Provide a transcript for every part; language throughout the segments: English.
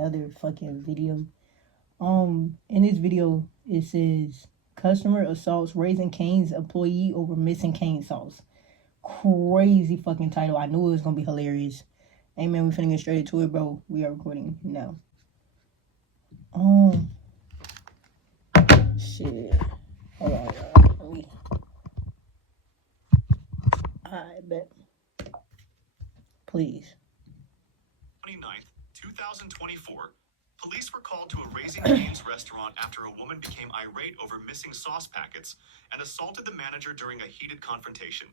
another fucking video. In this video, it says customer assaults Raising Cane's employee over missing cane sauce. Crazy fucking title. I knew it was gonna be hilarious. Hey man, we finna get straight into it, bro. We are recording now. Shit. Hold on, y'all. I bet. Please. 29th, 2024. Police were called to a Raising Cane's restaurant after a woman became irate over missing sauce packets and assaulted the manager during a heated confrontation.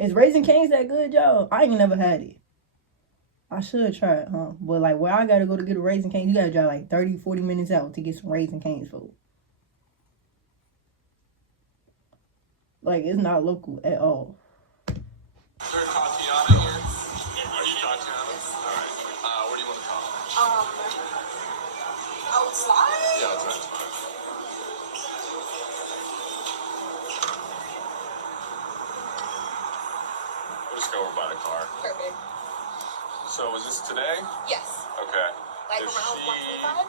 Is Raising Cane's that good, y'all? I ain't never had it. I should try it, huh? But like where I gotta go to get a Raising Cane's, you gotta drive like 30-40 minutes out to get some Raising Cane's food. Like it's not local at all. Is there a Tatiana here? Are you Tatiana? Alright. What do you want to call? Outside? Yeah, outside. We'll just go over by the car. Perfect. So was this today? Yes. Okay. Like Is around she... 125?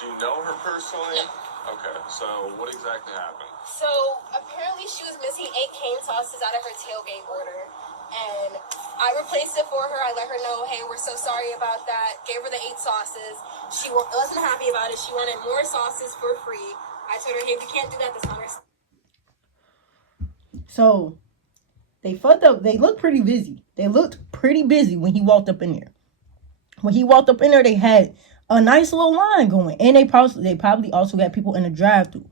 Do you know her personally? No. Okay, so what exactly happened? So apparently she was missing 8 cane sauces out of her tailgate order. And I replaced it for her. I let her know, hey, we're so sorry about that. Gave her the 8 sauces. She wasn't happy about it. She wanted more sauces for free. I told her, hey, we can't do that. That's not our... So they fucked up. They looked pretty busy. They looked pretty busy when he walked up in there. When he walked up in there, they had a nice little line going. And they probably also got people in the drive-thru.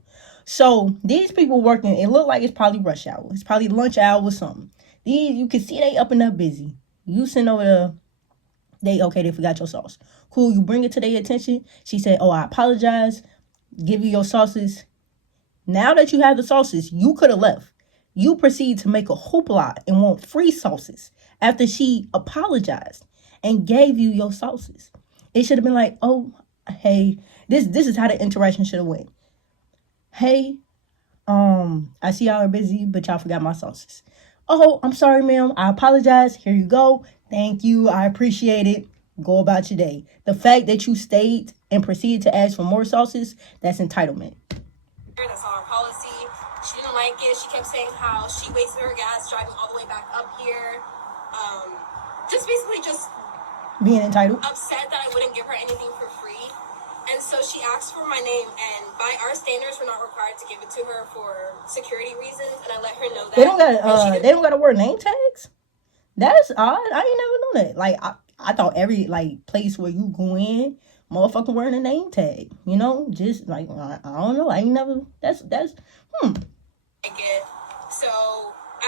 So these people working, it looked like it's probably rush hour. It's probably lunch hour or something. These, you can see they up and up busy. You sitting over there, they forgot your sauce. Cool, you bring it to their attention. She said, oh, I apologize. Give you your sauces. Now that you have the sauces, you could have left. You proceed to make a hoopla and want free sauces after she apologized and gave you your sauces. It should have been like, oh, hey, this is how the interaction should have went. Hey, I see y'all are busy, but y'all forgot my sauces. Oh, I'm sorry, ma'am. I apologize. Here you go. Thank you. I appreciate it. Go about your day. The fact that you stayed and proceeded to ask for more sauces, that's entitlement. That's not our policy. She didn't like it. She kept saying how she wasted her gas driving all the way back up here. Just basically just being entitled. Upset that I wouldn't give her anything for free. And so she asked for my name, and by our standards, we're not required to give it to her for security reasons. And I let her know that they don't gotta wear name tags. That's odd. I ain't never known that. Like I thought every place where you go in, motherfucker wearing a name tag. You know, just like I don't know. I ain't never. That's So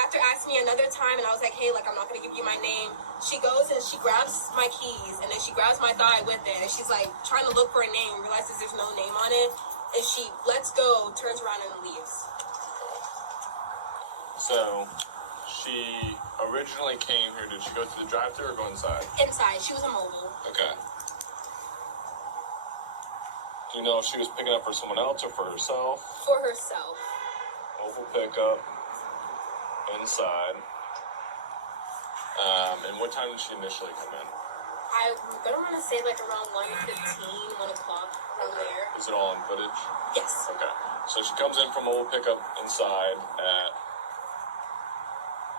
after asking me another time, and I was like, hey, I'm not gonna give you my name. She goes and she grabs my keys, and then she grabs my thigh with it, and she's trying to look for a name, realizes there's no name on it, and she lets go, turns around, and leaves. So she originally came here. Did she go through the drive-thru or go inside? Inside. She was a mobile. Okay. Do you know if she was picking up for someone else or for herself? For herself. Mobile pickup. Inside. And what time did she initially come in? I'm gonna want to say around 1:15, 1 o'clock, around there. Is it all in footage? Yes. Okay. So she comes in from mobile pickup inside at,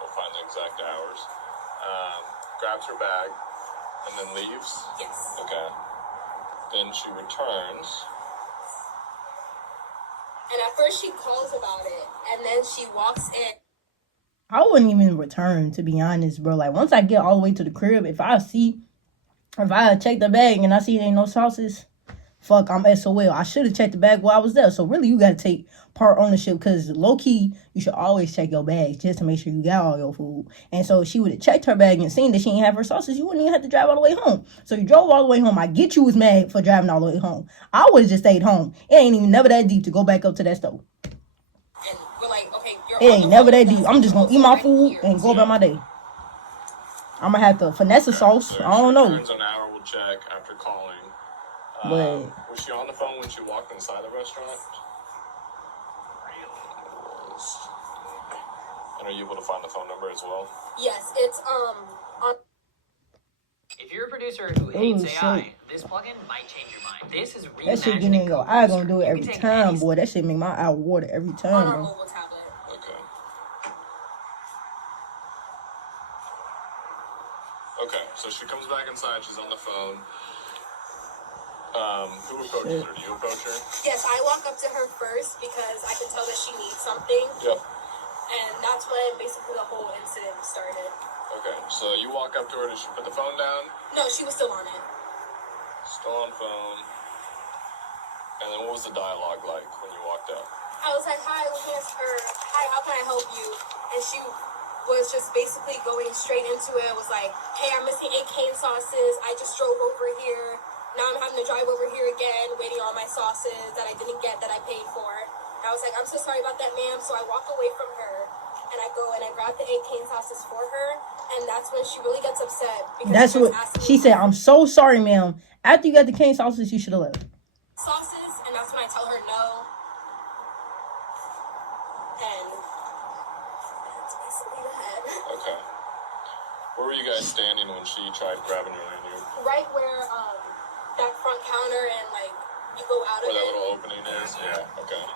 we'll find the exact hours, grabs her bag, and then leaves? Yes. Okay. Then she returns. And at first she calls about it, and then she walks in. I wouldn't even return, to be honest, bro. Once I get all the way to the crib, if I check the bag and I see there ain't no sauces, fuck, I'm SOL. I should have checked the bag while I was there. So really, you got to take part ownership, because low-key, you should always check your bags just to make sure you got all your food. And so if she would have checked her bag and seen that she didn't have her sauces, you wouldn't even have to drive all the way home. So you drove all the way home. I get you was mad for driving all the way home. I would have just stayed home. It ain't even never that deep to go back up to that stove. And we're like, okay, it ain't never that deep. I'm just going to eat my food and go about my day. I'm going to have to finesse the sauce. So I don't know. Turns an hour, we'll check after calling. But was she on the phone when she walked inside the restaurant? And are you able to find the phone number as well? Yes, it's on. If you're a producer who hates shit. AI, this plugin might change your mind. This is That shit getting in your eye gonna do it every time, boy. That shit make my eye water every On time, our bro. mobile tablet. Okay. Okay, so she comes back inside. She's on the phone. Who approaches her? Do you approach her? Yes, I walk up to her first because I can tell that she needs something. Yep. And that's when basically the whole incident started. Okay, so you walk up to her. Does she put the phone down? No, she was still on it. Still on phone. And then what was the dialogue like when you walked up? I was like, hi, how can I help you? And she was just basically going straight into it. It was like, hey, I'm missing 8 cane sauces. I just drove over here. Now I'm having to drive over here again, waiting on my sauces that I didn't get that I paid for. And I was like, I'm so sorry about that, ma'am. So I walk away from her, and I go and I grab the 8 cane sauces for her. And that's when she really gets upset. Because That's what she said. I'm so sorry, ma'am. After you got the cane sauces, you should have left. Sauces, and that's when I tell her no. And that's basically that. Okay. Where were you guys standing when she tried grabbing your lanyard? Right where that front counter and like you go out of Where that it. little opening is? Yeah, okay.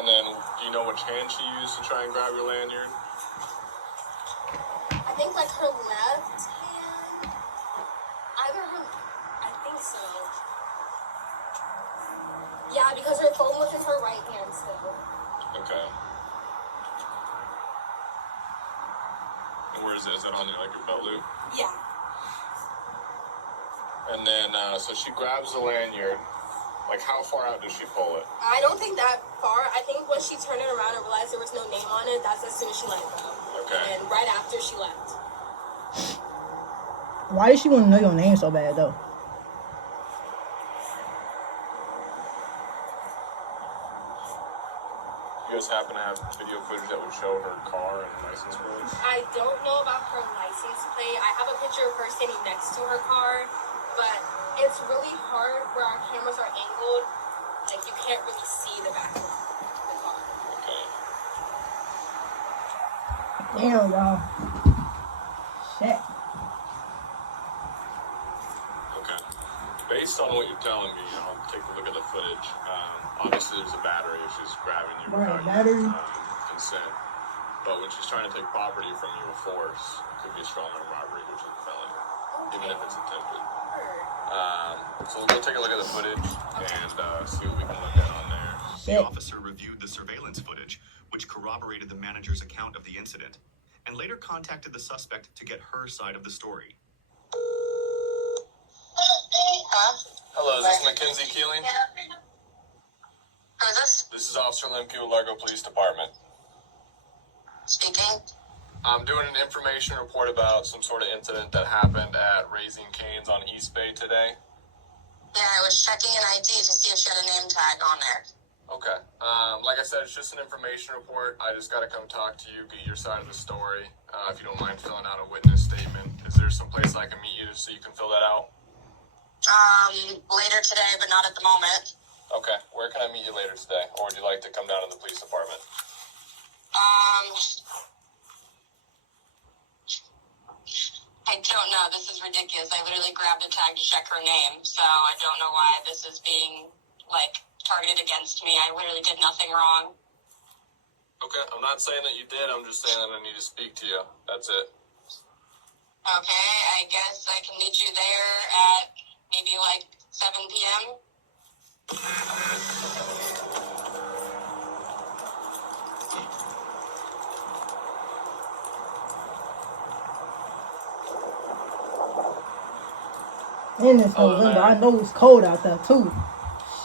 And then, do you know which hand she used to try and grab your lanyard? I think like her left hand. Either her, I think so. Yeah, because her phone was in her right hand still. Okay. And where is it? Is it on like your belt loop? Yeah. And then, so she grabs the lanyard. Like, how far out does she pull it? I don't think that far. I think when she turned it around and realized there was no name on it, that's as soon as she let go. Okay. And right after she left. Why does she want to know your name so bad, though? You guys happen to have video footage that would show her car and license plate? I don't know about her license plate. I have a picture of her standing next to her car, but it's really hard where our cameras are angled. Like, you can't really see the back of the car. Okay. Damn, y'all. Shit. Okay. Based on what you're telling me, I'll take a look at the footage. Obviously, there's a battery if she's grabbing you Right, without battery. consent. But when she's trying to take property from you with force, it could be a strong arm robbery, which is a felony, even if it's attempted. So we'll go take a look at the footage and see what we can look at on there. The officer reviewed the surveillance footage, which corroborated the manager's account of the incident, and later contacted the suspect to get her side of the story. Hello, is this Mackenzie Keeling? Who is this? This is Officer Lemke with Largo Police Department. Speaking. I'm doing an information report about some sort of incident that happened at Raising Cane's on East Bay today. Yeah, I was checking an ID to see if she had a name tag on there. Okay. Like I said, it's just an information report. I just got to come talk to you, get your side of the story. If you don't mind filling out a witness statement. Is there some place I can meet you so you can fill that out? Later today, but not at the moment. Okay. Where can I meet you later today? Or would you like to come down to the police department? I don't know. This is ridiculous. I literally grabbed a tag to check her name, so I don't know why this is being, targeted against me. I literally did nothing wrong. Okay. I'm not saying that you did. I'm just saying that I need to speak to you. That's it. Okay, I guess I can meet you there at maybe 7 p.m. And it's November. I know it's cold out there too.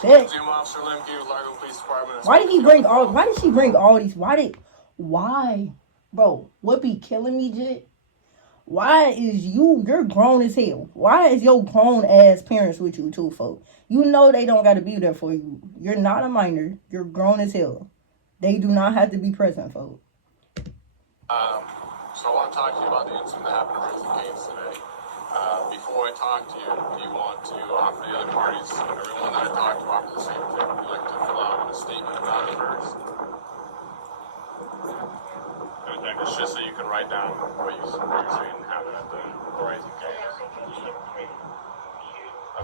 Shit. Zoom Officer Lemke with Largo Police Department. Why did she bring all these? Why? Bro, what be killing me, Jit? Why is you're grown as hell. Why is your grown ass parents with you too, folks? You know they don't gotta be there for you. You're not a minor. You're grown as hell. They do not have to be present, folks. So I want to talk to you about the incident that happened at Raising Cane's today. Before I talk to you, do you want to offer the other parties, everyone that I talked to, offer the same thing? Would you like to fill out a statement about it first? Okay, it's just so you can write down what you're saying happened at the Raising Cane's.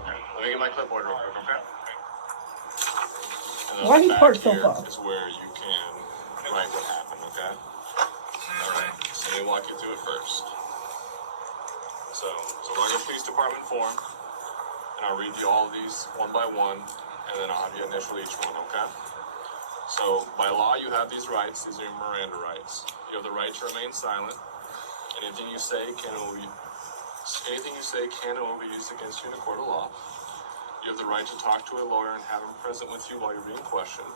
Okay, let me get my clipboard real quick, okay? And then Why he back parked so here far? is where you can write what happened, okay? Alright, so let me walk you through it first. So Largo Police Department form, and I'll read you all of these one by one, and then I'll have you initial each one, okay? So, by law, you have these rights. These are your Miranda rights. You have the right to remain silent. Anything you say can and will be used against you in a court of law. You have the right to talk to a lawyer and have him present with you while you're being questioned.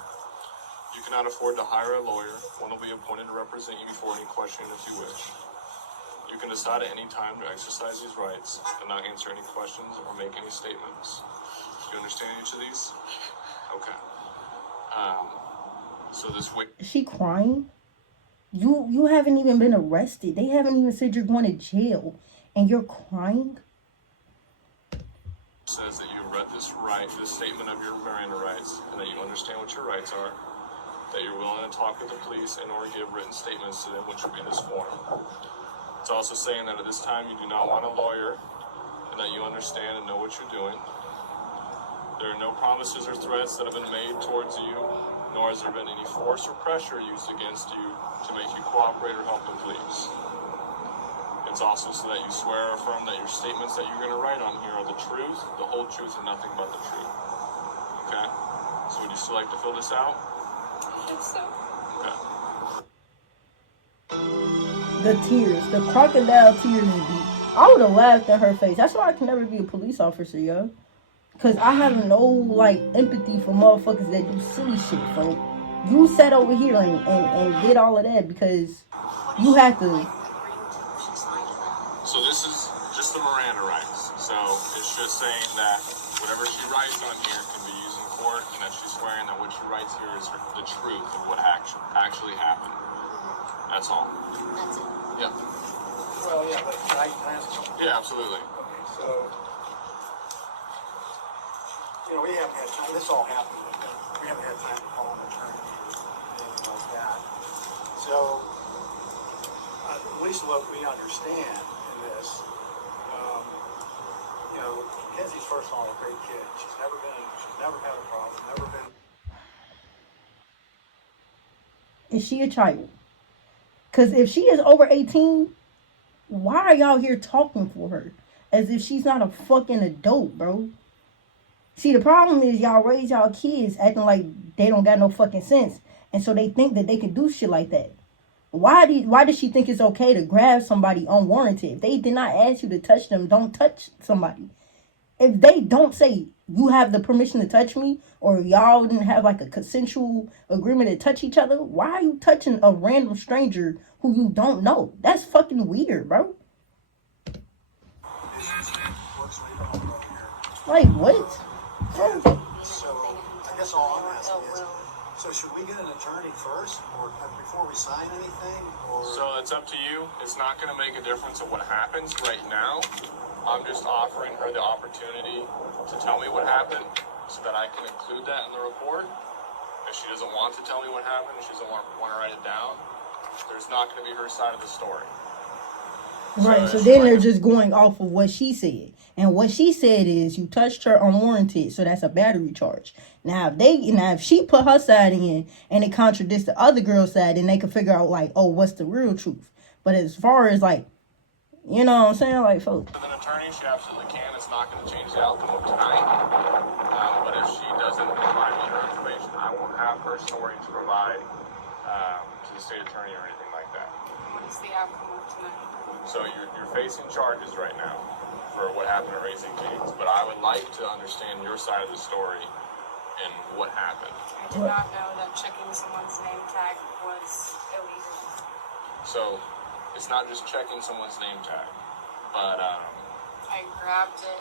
You cannot afford to hire a lawyer. One will be appointed to represent you before any questioning if you wish. You can decide at any time to exercise these rights and not answer any questions or make any statements. Do you understand each of these? Okay. So this way. Is she crying? You haven't even been arrested. They haven't even said you're going to jail, and you're crying. Says that you read this statement of your Miranda rights, and that you understand what your rights are. That you're willing to talk with the police and or give written statements to them, which would be this form. It's also saying that at this time you do not want a lawyer, and that you understand and know what you're doing. There are no promises or threats that have been made towards you, nor has there been any force or pressure used against you to make you cooperate or help the police. It's also so that you swear or affirm that your statements that you're going to write on here are the truth, the whole truth, and nothing but the truth. Okay? So would you still like to fill this out? I think so. Okay. The tears, the crocodile tears is deep. I would have laughed at her face. That's why I can never be a police officer, yo. Cause I have no like empathy for motherfuckers that do silly shit. Like you sat over here and did all of that because you had to. So this is just the Miranda rights. So it's just saying that whatever she writes on here can be used in court, and that she's swearing that what she writes here is the truth of what actually happened. That's all. That's it. Yeah. Well, yeah, but can I ask you? Yeah, absolutely. Okay, so, we haven't had time, this all happened, we haven't had time to call an attorney or anything like that. So, at least what we understand in this, Kenzie's first of all a great kid. She's never had a problem, never been. Is she a child? Cause if she is over 18, why are y'all here talking for her as if she's not a fucking adult, bro? See, the problem is y'all raise y'all kids acting like they don't got no fucking sense, and so they think that they can do shit like that. Why does she think it's okay to grab somebody unwarranted? If they did not ask you to touch them, don't touch somebody. If they don't say you have the permission to touch me, or y'all didn't have like a consensual agreement to touch each other, why are you touching a random stranger who you don't know? That's fucking weird, bro. Like what? So, I guess all I'm asking is, so should we get an attorney first, or before we sign anything, or? So it's up to you. It's not going to make a difference of what happens right now. I'm just offering her the opportunity to tell me what happened so that I can include that in the report. If she doesn't want to tell me what happened, if she doesn't want to write it down, there's not going to be her side of the story. Right, so then they're just going off of what she said. And what she said is you touched her unwarranted, so that's a battery charge. Now if she put her side in and it contradicts the other girl's side, then they can figure out like, oh, what's the real truth. But as far as like, you know what I'm saying? Like, folks. With an attorney, she absolutely can. It's not going to change the outcome of tonight. But if she doesn't provide me her information, I won't have her story to provide to the state attorney or anything like that. What's the outcome of tonight? So you're facing charges right now for what happened at Raising Cane's. But I would like to understand your side of the story and what happened. I did not know that checking someone's name tag was illegal. So it's not just checking someone's name tag, but I grabbed it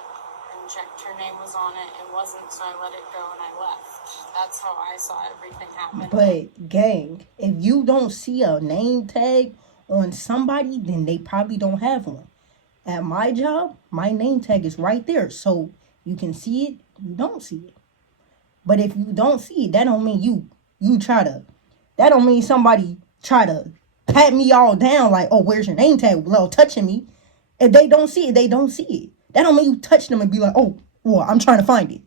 and checked her name was on it. It wasn't, so I let it go and I left. That's how I saw everything happen. But gang, if you don't see a name tag on somebody, then they probably don't have one. At my job, my name tag is right there. So you can see it, you don't see it. But if you don't see it, that don't mean that don't mean somebody try to pat me all down like, oh, where's your name tag? Without touching me. If they don't see it, they don't see it. That don't mean you touch them and be like, oh, well, I'm trying to find it.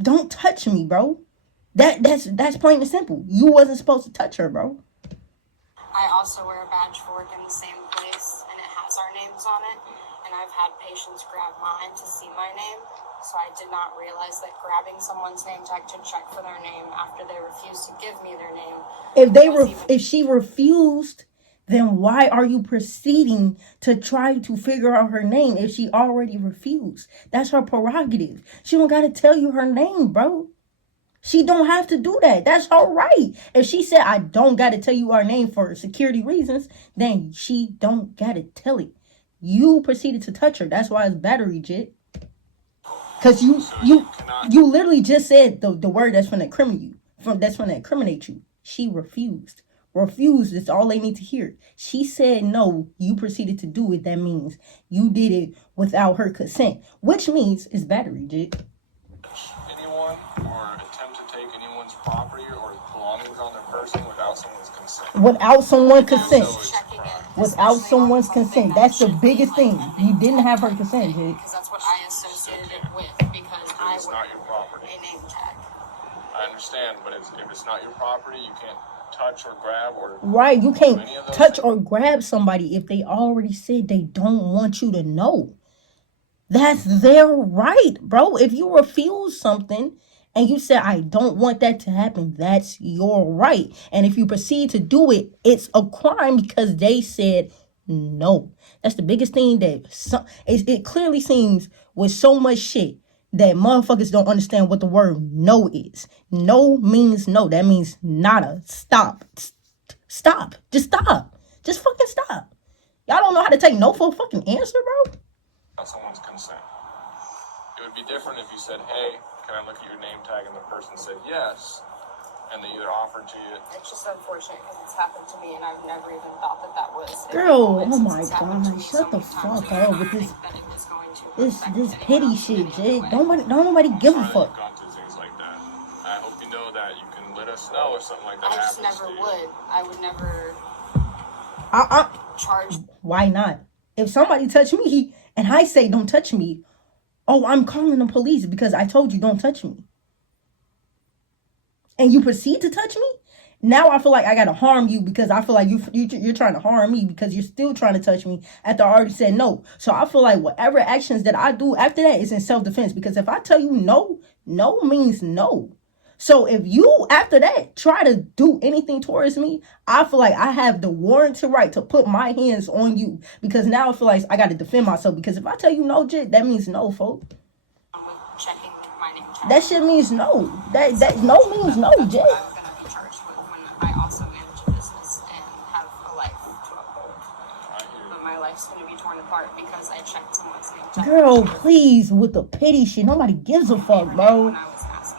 Don't touch me, bro. That's plain and simple. You wasn't supposed to touch her, bro. I also wear a badge for work in the same place, and it has our names on it. And I've had patients grab mine to see my name, so I did not realize that grabbing someone's name tag to check for their name after they refused to give me their name. If she refused, then why are you proceeding to try to figure out her name if she already refused? That's her prerogative. She don't gotta tell you her name, bro. She don't have to do that. That's her right. If she said, I don't got to tell you our name for security reasons, then she don't got to tell it. You proceeded to touch her. That's why it's battery, Jit. Because you literally just said the word that's going to incriminate you. She refused. Refused is all they need to hear. She said no. You proceeded to do it. That means you did it without her consent, which means it's battery, Jit. Anyone or attempt to take anyone's property or belongings on their person without someone's consent. Without someone's consent. Checking it. Without someone's consent. That's the biggest thing. You didn't have her consent, Jit. Because that's what I associated it with, because I It's wear not your property. a name tag. I understand, but if it's not your property, you can't touch or grab or... Right, you do can't any of those touch things. or grab somebody if they already said they don't want you to know. That's their right, bro. If you refuse something and you say, I don't want that to happen, that's your right. And if you proceed to do it, it's a crime because they said no. That's the biggest thing that it clearly seems with so much shit that motherfuckers don't understand what the word no is. No means no. That means nada. Stop. Stop. Just stop. Just fucking stop. Y'all don't know how to take no for a fucking answer, bro? Without someone's consent. It would be different if you said, hey, can I look at your name tag? And the person said yes. And they either offered to you... It's just unfortunate because it's happened to me, and I've never even thought that was... Girl, oh my god, shut the fuck up with this pity shit, Jake. Don't nobody give a fuck. You've gone through things like that. I hope you know that you can let us know if something like that I just happens never to you. would. I would never charge... Why not? If somebody touch me and I say don't touch me, oh, I'm calling the police because I told you don't touch me. And you proceed to touch me? Now I feel like I gotta harm you because I feel like you're trying to harm me because you're still trying to touch me after I already said no. So I feel like whatever actions that I do after that is in self-defense because if I tell you no, no means no. So if you after that try to do anything towards me, I feel like I have the warranted right to put my hands on you because now I feel like I gotta defend myself because if I tell you no, Jit, that means no, folks. Checking my name tag. That shit means no. That no means no, Jit. I'm gonna be charged with when I also manage a business and have a life to uphold. But my life's gonna be torn apart because I checked someone's name tag. Girl, please, with the pity shit. Nobody gives a fuck, bro.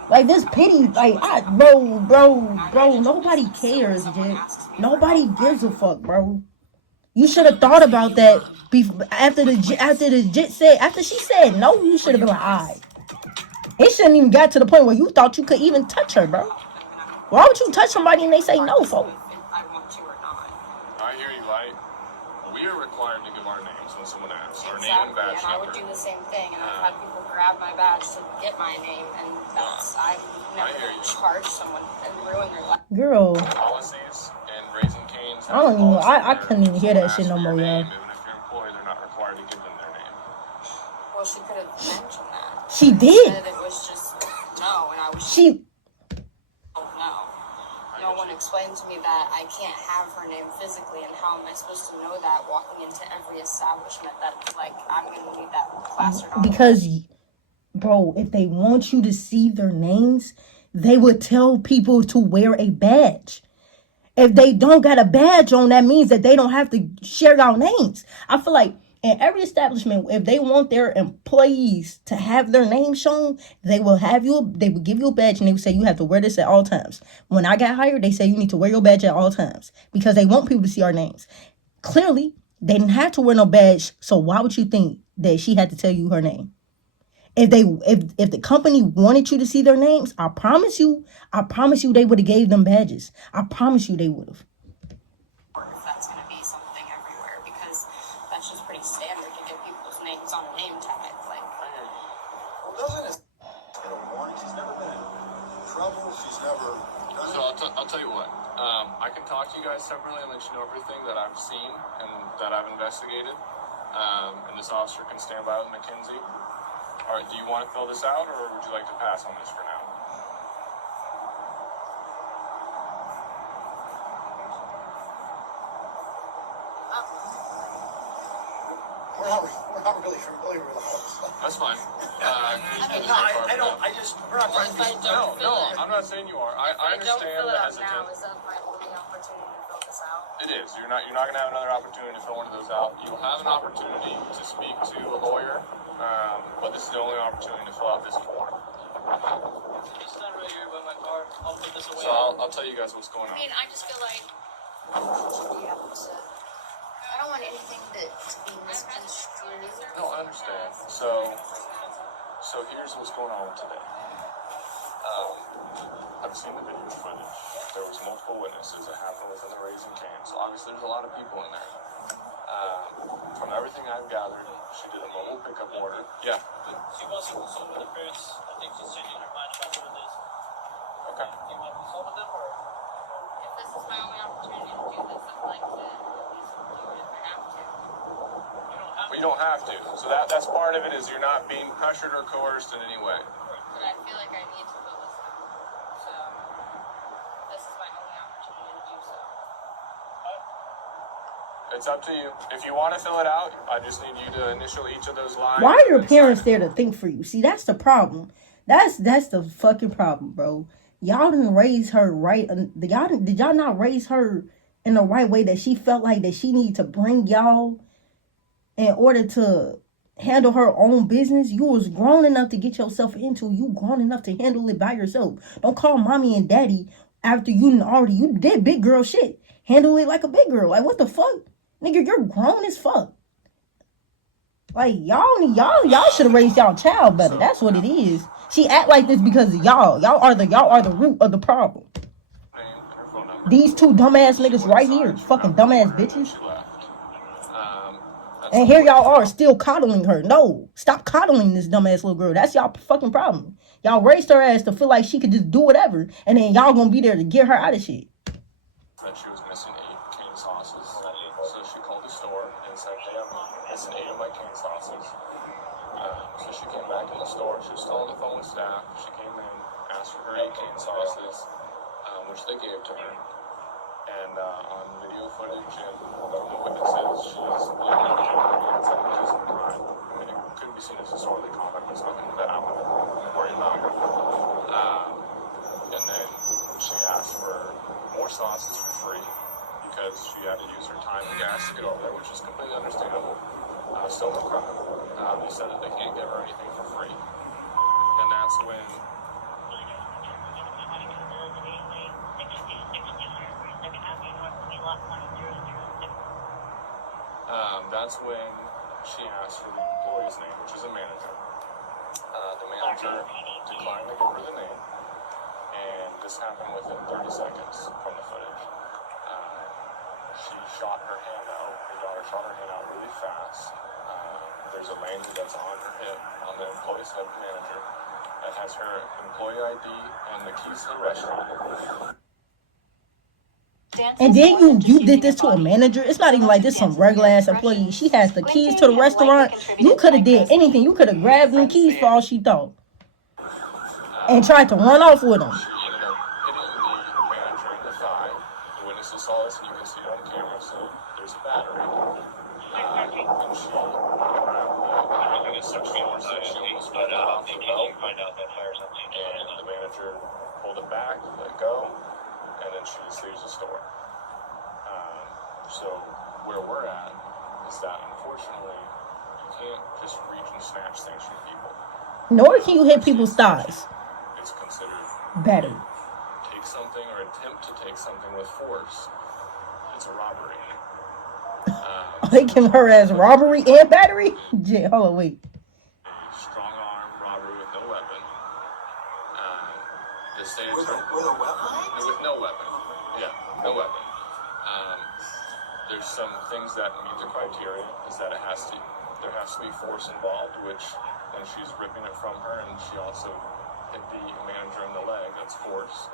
Like, this pity, like, bro, nobody cares, Jit. Nobody gives a fuck, bro. You should have thought about that after she said no, you should have been like, alright. It shouldn't even got to the point where you thought you could even touch her, bro. Why would you touch somebody and they say no, folks? I want to or not. I hear you, Light. We are required to give our names when someone asks. Our name and Exactly, badge and I would number. do the same thing, and I've had people grab my badge to get my name, and I've never hear you. charged someone and ruined their life. Girl, Policies and Raising Cane's. I don't even, I couldn't even hear that shit no more, Name, y'all. even if you're employed, they're not required to give them their name. Well, she could have mentioned that. She did. Said it was just no, and I was She, no. No one explained to me that I can't have her name physically, and how am I supposed to know that walking into every establishment that, like, I'm going to need that plastered on? because, bro, if they want you to see their names, they would tell people to wear a badge. If they don't got a badge on, that means that they don't have to share y'all names. I feel like In every establishment, if they want their employees to have their name shown, they will give you a badge and they will say you have to wear this at all times. When I got hired, they say you need to wear your badge at all times because they want people to see our names. Clearly, they didn't have to wear no badge, so why would you think that she had to tell you her name? If the company wanted you to see their names, I promise you they would have gave them badges. I promise you they would have. If that's going to be something everywhere, because that's just pretty standard to get people's names on a name tag. Like, Well, doesn't it get a warning? She's never been in trouble. She's never done So I'll tell you what. I can talk to you guys separately and let you know everything that I've seen and that I've investigated. And this officer can stand by with McKinsey. All right, do you want to fill this out, or would you like to pass on this for now? We're not really familiar with all this stuff. That's fine. We're not trying to be. No, I'm not saying you are. I if I don't understand fill the it out now, hesitance. is that my only opportunity to fill this out? It is. You're not going to have another opportunity to fill one of those out. You'll have an opportunity to speak to a lawyer, but this is the only opportunity to fill out this form. It's not right here by my car. I'll put this away. So I'll tell you guys what's going I on. mean, I just feel like I don't want anything to be misconstrued. No, I understand. So here's what's going on today. I've seen the video footage. There was multiple witnesses. It happened within the Raising Cane's. So obviously there's a lot of people in there. From everything I've gathered, she did a mobile pickup order. Yeah. She wasn't consulted with the parents. I think she's changing her mind about what it is. Okay. Do you want to consult with them, or? If this is my only opportunity to do this, I'd like to at least do it if I have to. But you don't have to. So that's part of it, is you're not being pressured or coerced in any way. But I feel like I need to fill this out. So this is my only opportunity to do so. It's up to you. If you want to fill it out, I just need you to initial each of those lines. Why are your parents there to think for you? See, that's the problem. That's the fucking problem, bro. Y'all didn't raise her right. Did y'all not raise her in the right way that she felt like that she needed to bring y'all in order to handle her own business? You was grown enough to get yourself into. You grown enough to handle it by yourself. Don't call mommy and daddy after you did big girl shit. Handle it like a big girl. Like, what the fuck? Nigga, you're grown as fuck. Like, y'all should have raised y'all child better. That's what it is. She act like this because of y'all. Y'all are the root of the problem. These two dumbass niggas right here, fucking dumbass bitches. And here y'all are still coddling her. No, stop coddling this dumbass little girl. That's y'all fucking problem. Y'all raised her ass to feel like she could just do whatever, and then y'all gonna be there to get her out of shit. That she was missing 8 cane sauces, so she called the store and said, "Hey, I'm missing 8 of my cane sauces." So she came back in the store. She was still on the phone with staff. She came in, asked for her 8 cane sauces, which they gave to her. And on video footage and the witnesses, she was I mean, it couldn't be seen as disorderly conduct. There's nothing that I would worry about. And then she asked for more sauces for free because she had to use her time and gas to get over there, which is completely understandable. Still no crime. They said that they can't give her anything for free. And that's when she asked for the employee's name, which is a manager. The manager declined to give her the name, and this happened within 30 seconds from the footage. She shot her hand out. Her daughter shot her hand out really fast. There's a lanyard that's on her hip on the employee's head manager that has her employee ID and the keys to the restaurant. And then you did this to a manager. It's not even like this some regular ass employee. She has the keys to the restaurant. You could have did anything. You could have grabbed them keys for all she thought and tried to run off with them. She ended up hitting the manager in the thigh. The witnesses saw this, and you can see it on camera. So there's a battery, and she grabbed the section she almost fell off the belt, and the manager pulled it back, let go, and then she just leaves the store. So where we're at is that, unfortunately, can't just reach and snatch things from people. Nor can you hit people's thighs. It's considered Battery. take something or attempt to take something with force. It's a robbery. They give her as robbery and battery? Hold on, wait. A strong arm robbery with no weapon. The state With a weapon? with no weapon. Yeah, no weapon. There's some things that meet the criteria is that there has to be force involved, which when she's ripping it from her and she also hit the manager in the leg, that's force.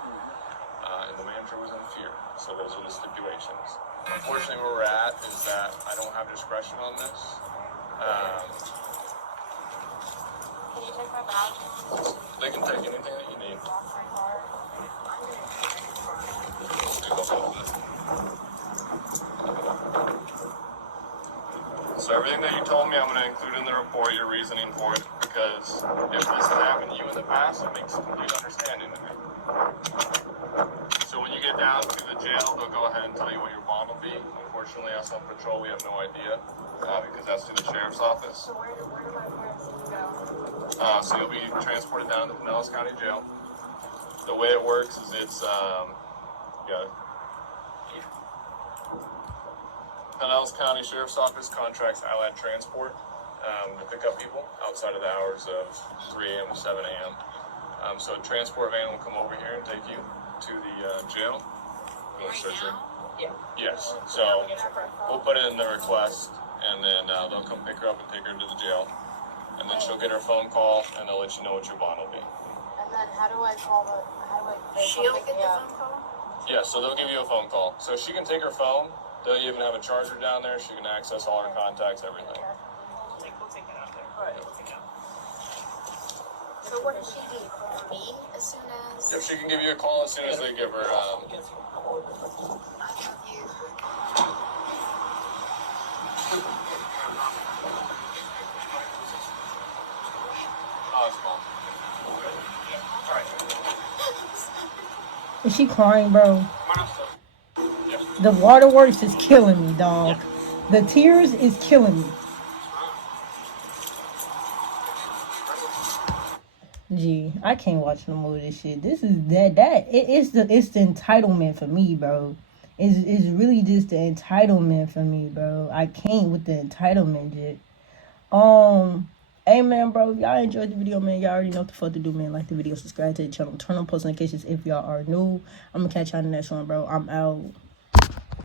And the manager was in fear. So those are the stipulations. Unfortunately, where we're at is that I don't have discretion on this. Can you take my badge? They can take anything that you need. Off my car? So everything that you told me, I'm going to include in the report, your reasoning for it, because if this has happened to you in the past, it makes complete understanding to me. So when you get down to the jail, they'll go ahead and tell you what your bond will be. Unfortunately, us on patrol, we have no idea, because that's through the sheriff's office. So where do my parents need to go? So you'll be transported down to the Pinellas County Jail. The way it works is it's, Pinellas County Sheriff's Office contracts Allied Transport to pick up people outside of the hours of 3 a.m. to 7 a.m. So a transport van will come over here and take you to the jail. Right now? Yeah. Yes. So we'll put it in the request, and then they'll come pick her up and take her to the jail. And then she'll get her phone call, and they'll let you know what your bond will be. And then how do I call they She'll come pick get me the up? phone call? Yeah, so they'll give you a phone call. So she can take her phone. They'll even have a charger down there. She can access all her contacts, everything. We'll take that out there. Right. We'll take that. So what does she need from me as soon as? Yep, she can give you a call as soon as they give her. I love you. Oh, it's mom. Is she crying, bro? Yep. The waterworks is killing me, dog. The tears is killing me. Gee, I can't watch no more of this shit. This is it's the entitlement for me, bro. It's really just the entitlement for me, bro. I can't with the entitlement shit. Hey man, bro, if y'all enjoyed the video, man, y'all already know what the fuck to do, man. Like the video, subscribe to the channel, turn on post notifications if y'all are new. I'm gonna catch y'all in the next one, bro. I'm out.